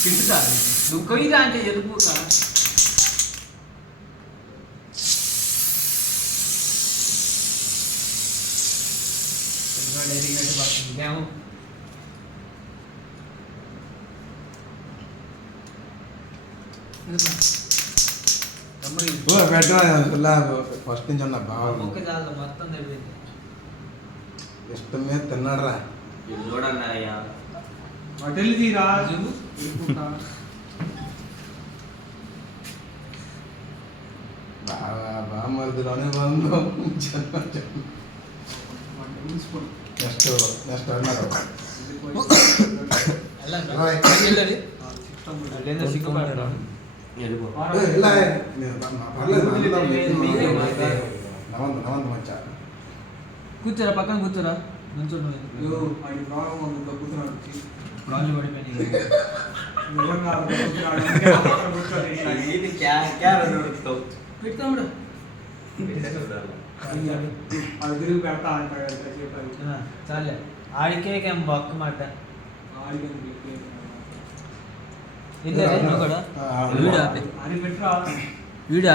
పిండుతా నువ్వు కొయ్యగా అంటే ఎరుపుక ఫస్ట్ నుంచి అన్న బాగా మొత్తం తెలియదు ఇష్టం మీద తిన్నాడరా చూడన్నాయ్యా తెలియదు రాజు బాగా మరిదిలోనే బంధం నెక్స్ట్ నెక్స్ట్ అన్నారు కూర్చోరా పక్కన కూర్చోరా చాలే ఆడికే బొక్క మాట వీడియో